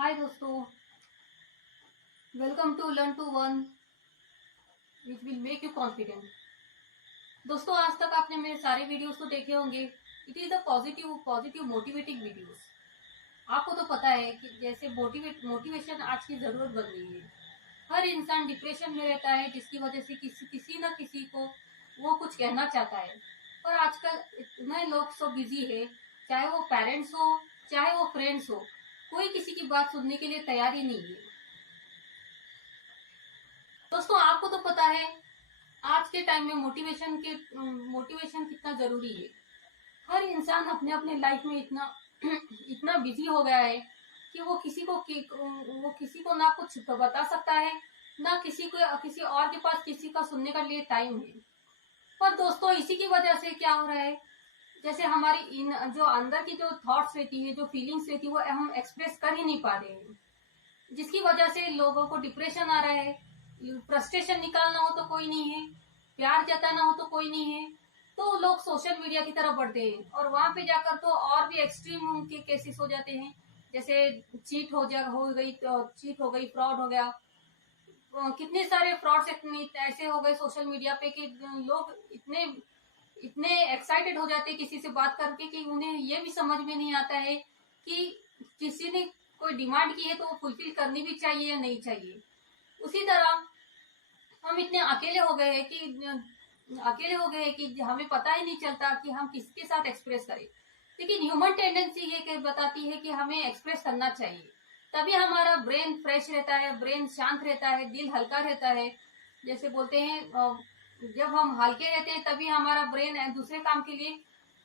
हाय दोस्तों, welcome to learn to one which will make you confident. दोस्तों, आज तक आपने मेरे सारे वीडियोस तो देखे होंगे। It is a positive motivating videos. आपको तो पता है कि जैसे मोटिवेशन आज की जरूरत बन गई है। हर इंसान डिप्रेशन में रहता है, जिसकी वजह से किसी न किसी को वो कुछ कहना चाहता है। और आजकल इतने लोग सो बिजी है, चाहे वो पेरेंट्स हो चाहे वो फ्रेंड्स हो, कोई किसी की बात सुनने के लिए तैयार ही नहीं है। दोस्तों, आपको तो पता है आज के टाइम में मोटिवेशन कितना जरूरी है। हर इंसान अपने अपने लाइफ में इतना इतना बिजी हो गया है कि वो किसी को ना कुछ बता सकता है, ना किसी और के पास किसी का सुनने का लिए टाइम है। पर दोस्तों, इसी की वजह से क्या हो रहा है, जैसे हमारी इन जो अंदर की जो थॉट्स रहती है, जो फीलिंग्स रहती है, वो हम एक्सप्रेस कर ही नहीं पा रहे हैं, जिसकी वजह से लोगों को डिप्रेशन आ रहा है। फ्रस्ट्रेशन निकालना हो तो कोई नहीं है, प्यार जताना हो तो कोई नहीं है, तो लोग सोशल मीडिया की तरफ बढ़ते हैं और वहां पे जाकर तो और भी एक्सट्रीम उनके केसेस हो जाते हैं। जैसे चीट हो गई, फ्रॉड हो गया। कितने सारे फ्रॉड्स ऐसे हो गए सोशल मीडिया पे कि लोग इतने इतने एक्साइटेड हो जाते हैं किसी से बात करके कि उन्हें ये भी समझ में नहीं आता है कि किसी ने कोई डिमांड की है तो वो फुलफिल करनी भी चाहिए या नहीं चाहिए। उसी तरह हम इतने अकेले हो गए कि हमें पता ही नहीं चलता कि हम किसके साथ एक्सप्रेस करें। लेकिन ह्यूमन टेंडेंसी ये बताती है कि हमें एक्सप्रेस करना चाहिए, तभी हमारा ब्रेन फ्रेश रहता है, ब्रेन शांत रहता है, दिल हल्का रहता है। जैसे बोलते हैं, जब हम हल्के रहते हैं तभी हमारा ब्रेन दूसरे काम के लिए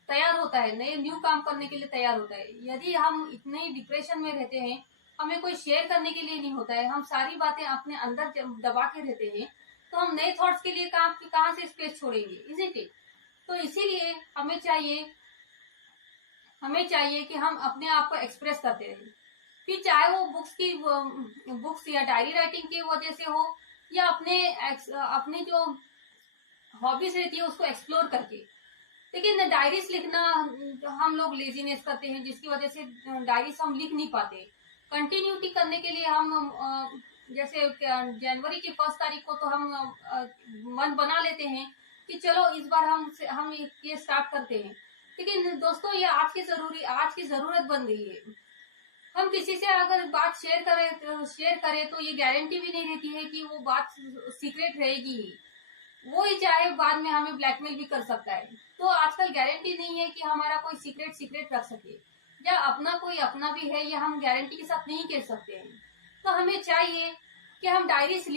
तैयार होता है, नए न्यू काम करने के लिए तैयार होता है। यदि हम इतने डिप्रेशन में रहते हैं, हमें कोई शेयर करने के लिए नहीं होता है, हम सारी बातें अपने अंदर दबा के रहते हैं, तो हम नए थॉट्स के लिए कहाँ से स्पेस छोड़ेंगे, इज़न्ट इट? तो इसीलिए हमें चाहिए कि हम अपने आप को एक्सप्रेस करते रहें। फिर चाहे वो बुक्स या डायरी राइटिंग की वजह से हो, या अपने जो हॉबीज रहती है उसको एक्सप्लोर करके। लेकिन डायरीज लिखना हम लोग लेजीनेस करते हैं, जिसकी वजह से डायरीज हम लिख नहीं पाते। कंटिन्यूटी करने के लिए हम जैसे जनवरी की 1 तारीख को तो हम मन बना लेते हैं कि चलो इस बार हम ये स्टार्ट करते हैं। लेकिन दोस्तों, ये आज की जरूरत बन गई है। हम किसी से अगर बात शेयर करें तो ये गारंटी भी नहीं रहती है कि वो बात सीक्रेट रहेगी ही। वो ही चाहे बाद में हमें ब्लैकमेल भी कर सकता है। तो आजकल गारंटी नहीं है कि हमारा कोई सीक्रेट रख सके, या अपना कोई अपना भी है, या हम गारंटी के साथ नहीं कह सकते हैं। तो हमें चाहिए कि हम डायरीज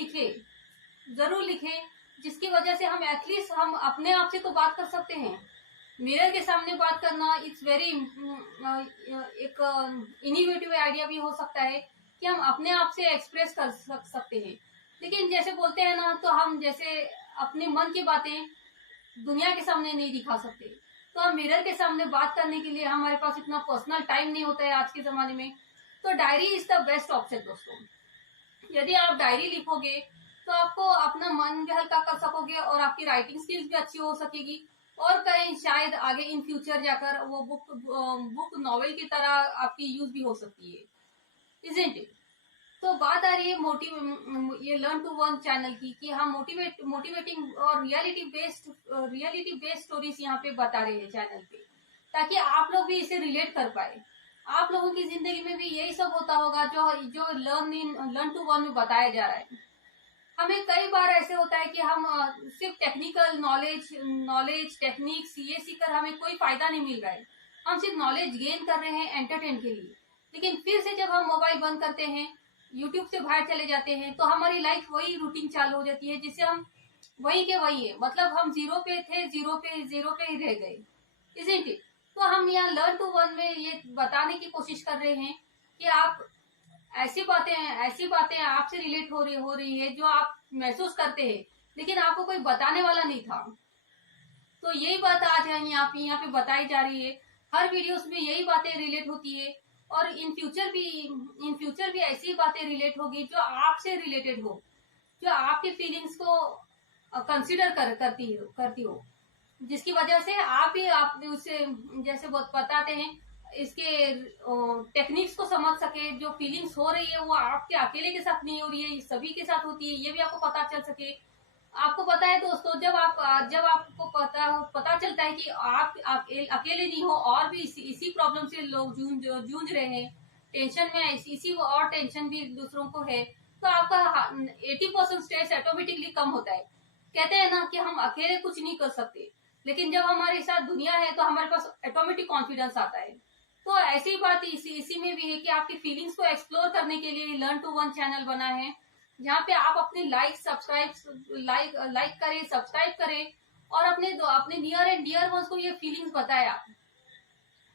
जरूर लिखें, जिसकी वजह से हम अपने आप से तो बात कर सकते हैं। मिरर के सामने बात करना इट्स वेरी एक इनोवेटिव आइडिया भी हो सकता है कि हम अपने आप से एक्सप्रेस कर सकते हैं। लेकिन जैसे बोलते हैं ना, तो हम जैसे अपने मन की बातें दुनिया के सामने नहीं दिखा सकते। तो हम मिरर के सामने बात करने के लिए हमारे पास इतना पर्सनल टाइम नहीं होता है आज के जमाने में। तो diary is the best option दोस्तों। यदि आप डायरी लिखोगे तो आपको अपना मन भी हल्का कर सकोगे और आपकी राइटिंग स्किल्स भी अच्छी हो सकेगी, और कहीं शायद आगे इन फ्यूचर जाकर वो बुक नॉवेल की तरह आपकी यूज भी हो सकती है, इजंट इट? तो बात आ रही है ये लर्न टू वन चैनल की, कि हम मोटिवेटिंग और रियलिटी बेस्ड स्टोरीज यहाँ पे बता रहे हैं चैनल पे, ताकि आप लोग भी इसे रिलेट कर पाए। आप लोगों की जिंदगी में भी यही सब होता होगा जो लर्न टू वन में बताया जा रहा है। हमें कई बार ऐसे होता है कि हम सिर्फ टेक्निकल नॉलेज टेक्निक्स ये सीखकर हमें कोई फायदा नहीं मिल रहा है। हम सिर्फ नॉलेज गेन कर रहे हैं एंटरटेन के लिए। लेकिन फिर से जब हम मोबाइल बंद करते हैं, यूट्यूब से बाहर चले जाते हैं, तो हमारी लाइफ वही रूटीन चालू हो जाती है, जिससे हम वही के वही है, मतलब हम जीरो पे थे, जीरो पे ही रह गए, इजंट इट? तो हम यहाँ लर्न टू वन में ये बताने की कोशिश कर रहे हैं कि आप ऐसी बातें आपसे रिलेट हो रही है जो आप महसूस करते हैं, लेकिन आपको कोई बताने वाला नहीं था। तो यही बात आज यहाँ पे बताई जा रही है। हर वीडियोस में यही बातें रिलेट होती है, और इन फ्यूचर भी ऐसी बातें रिलेट होगी जो आपसे रिलेटेड हो, जो आपकी फीलिंग्स को कंसिडर करती हो, जिसकी वजह से आप भी उसे जैसे बहुत बताते हैं, इसके टेक्निक्स को समझ सके, जो फीलिंग्स हो रही है वो आपके अकेले के साथ नहीं हो रही है, सभी के साथ होती है, ये भी आपको पता चल सके। आपको पता है दोस्तों, जब आपको पता चलता है कि आप अकेले नहीं हो, और भी इसी प्रॉब्लम से लोग जूझ रहे हैं, टेंशन में इसी और टेंशन भी दूसरों को है, तो आपका 80% स्ट्रेस ऑटोमेटिकली कम होता है। कहते हैं ना कि हम अकेले कुछ नहीं कर सकते, लेकिन जब हमारे साथ दुनिया है तो हमारे पास ऑटोमेटिक कॉन्फिडेंस आता है। तो ऐसी बात इसी में भी है कि आपकी फीलिंग्स को एक्सप्लोर करने के लिए लर्न टू वन चैनल बना है, जहाँ पे आप अपने लाइक करें, सब्सक्राइब करें, और अपने नियर एंड डियर वंस को ये फीलिंग्स बताए। आप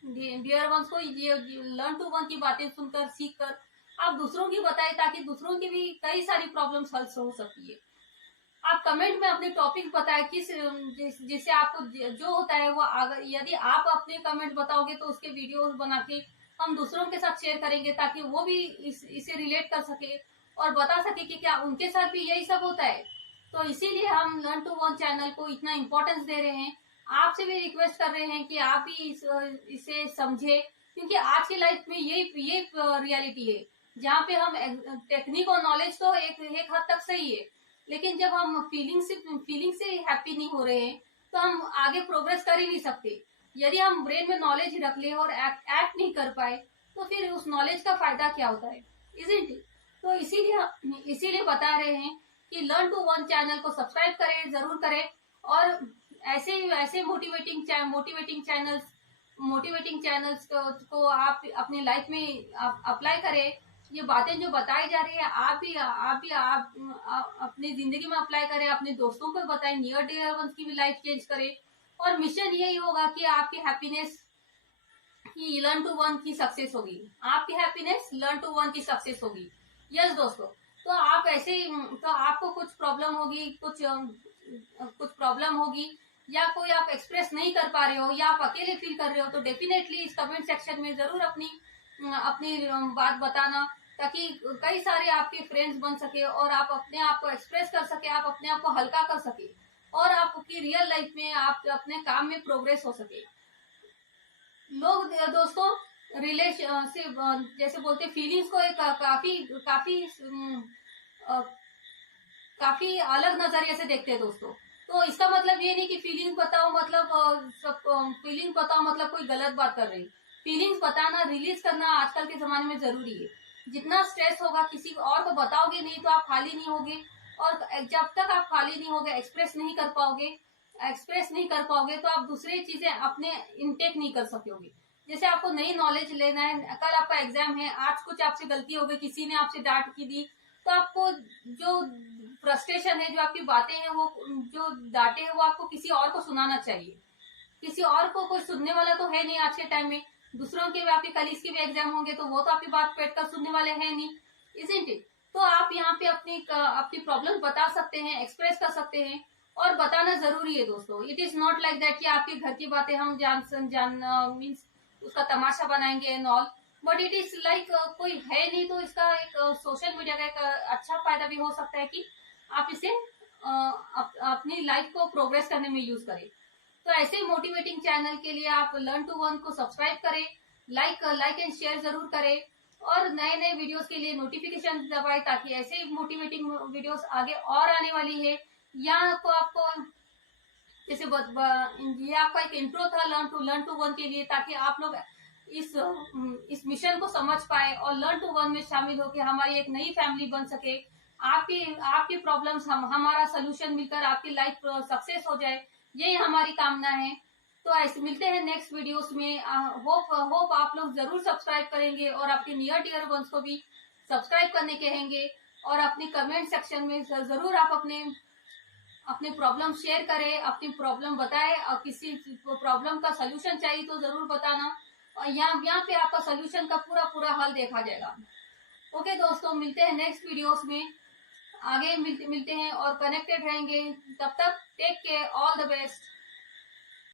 डियर वंस को ये लर्न टू वन की बातें सुनकर, सीख कर आप दूसरों की बताएं, ताकि दूसरों की भी कई सारी प्रॉब्लम्स हल हो सकती है। आप कमेंट में अपने टॉपिक बताएं, जिससे आपको जो होता है वो अगर यदि आप अपने कमेंट बताओगे तो उसके वीडियोस बना के हम दूसरों के साथ शेयर करेंगे, ताकि वो भी इसे रिलेट कर सके और बता सके कि क्या उनके साथ भी यही सब होता है। तो इसीलिए हम लर्न टू वन चैनल को इतना इम्पोर्टेंस दे रहे हैं। आपसे भी रिक्वेस्ट कर रहे हैं कि आप भी इसे समझे, क्योंकि आज की लाइफ में ये रियलिटी है, जहाँ पे हम टेक्निक और नॉलेज तो एक हद तक सही है, लेकिन जब हम फीलिंग से हैप्पी नहीं हो रहे हैं तो हम आगे प्रोग्रेस कर ही नहीं सकते। यदि हम ब्रेन में नॉलेज रख ले और एक्ट नहीं कर पाए, तो फिर उस नॉलेज का फायदा क्या होता है, इजंट इट? तो इसीलिए बता रहे हैं कि लर्न टू वन चैनल को सब्सक्राइब करें, जरूर करें, और ऐसे मोटिवेटिंग चैनल्स को आप अपनी लाइफ में अप्लाई करें। ये बातें जो बताई जा रही है, आप अपनी जिंदगी में अप्लाई करें, अपने दोस्तों को बताएं, नियर डियर वंस की भी लाइफ चेंज करें, और मिशन यही होगा कि आपकी हैप्पीनेस की लर्न टू वन की सक्सेस होगी, आपकी हैप्पीनेस लर्न टू वन की सक्सेस होगी। यस दोस्तों, तो आप तो आपको कुछ प्रॉब्लम होगी, या कोई आप एक्सप्रेस नहीं कर पा रहे हो, या आप अकेले फील कर रहे हो, तो डेफिनेटली इस कमेंट सेक्शन में जरूर अपनी अपनी बात बताना, ताकि कई सारे आपके फ्रेंड्स बन सके और आप अपने आप को एक्सप्रेस कर सके, आप अपने आप को हल्का कर सके, और आपकी रियल लाइफ में आप अपने काम में प्रोग्रेस हो सके। लोग दोस्तों रिलेशनशिप जैसे बोलते, फीलिंग्स को एक काफी अलग नजरिए से देखते हैं दोस्तों। तो इसका मतलब ये नहीं कि फीलिंग्स बताओ मतलब कोई गलत बात कर रही। फीलिंग्स बताना, रिलीज करना आजकल के जमाने में जरूरी है। जितना स्ट्रेस होगा किसी और को बताओगे नहीं तो आप खाली नहीं होगे, और जब तक आप खाली नहीं होगे, एक्सप्रेस नहीं कर पाओगे तो आप दूसरी चीजें अपने इनटेक नहीं कर सकोगे। जैसे आपको नई नॉलेज लेना है, कल आपका एग्जाम है, आज कुछ आपसे गलती हो गई, किसी ने आपसे डांट की दी, तो आपको जो फ्रस्ट्रेशन है, जो आपकी बातें हैं, वो जो डांटे है, वो आपको किसी और को सुनाना चाहिए। किसी और को कोई सुनने वाला तो है नहीं आज के टाइम में। दूसरों के भी, आपके कलीग्स के भी एग्जाम होंगे, तो वो तो आपकी बात बैठ कर सुनने वाले हैं नहीं, इजंट इट? तो आप यहाँ पे अपनी प्रॉब्लम बता सकते हैं, एक्सप्रेस कर सकते हैं, और बताना जरूरी है दोस्तों। It is not like that कि आपके घर की बातें हम मीन्स उसका तमाशा बनाएंगे and all, but it is like कोई है नहीं, तो इसका एक सोशल मीडिया का एक अच्छा फायदा भी हो सकता है कि आप इसे अपनी लाइफ को प्रोग्रेस करने में यूज करें। तो ऐसे मोटिवेटिंग चैनल के लिए आप लर्न टू वन को सब्सक्राइब करें, लाइक एंड शेयर जरूर करें, और नए नए वीडियोस के लिए नोटिफिकेशन दबाएं, ताकि ऐसे मोटिवेटिंग वीडियोस आगे और आने वाली है। यहाँ को आपको जैसे ये आपका एक इंट्रो था लर्न टू वन के लिए, ताकि आप लोग इस मिशन को समझ पाए और लर्न टू वन में शामिल होकर हमारी एक नई फैमिली बन सके। आपकी प्रॉब्लम्स हमारा सोल्यूशन मिलकर आपकी लाइफ सक्सेस हो जाए, यही हमारी कामना है। तो ऐसे मिलते हैं नेक्स्ट वीडियोस में। होप आप लोग जरूर सब्सक्राइब करेंगे, और आपके नियर डियर वंस को भी सब्सक्राइब करने कहेंगे, और अपनी कमेंट सेक्शन में जरूर आप अपने प्रॉब्लम शेयर करें, अपनी प्रॉब्लम बताएं, और किसी प्रॉब्लम का सोल्यूशन चाहिए तो जरूर बताना, और यहाँ पे आपका सोल्यूशन का पूरा हल देखा जाएगा। ओके दोस्तों, मिलते हैं नेक्स्ट वीडियोस में, आगे मिलते हैं और कनेक्टेड रहेंगे। तब तक take care, all the best.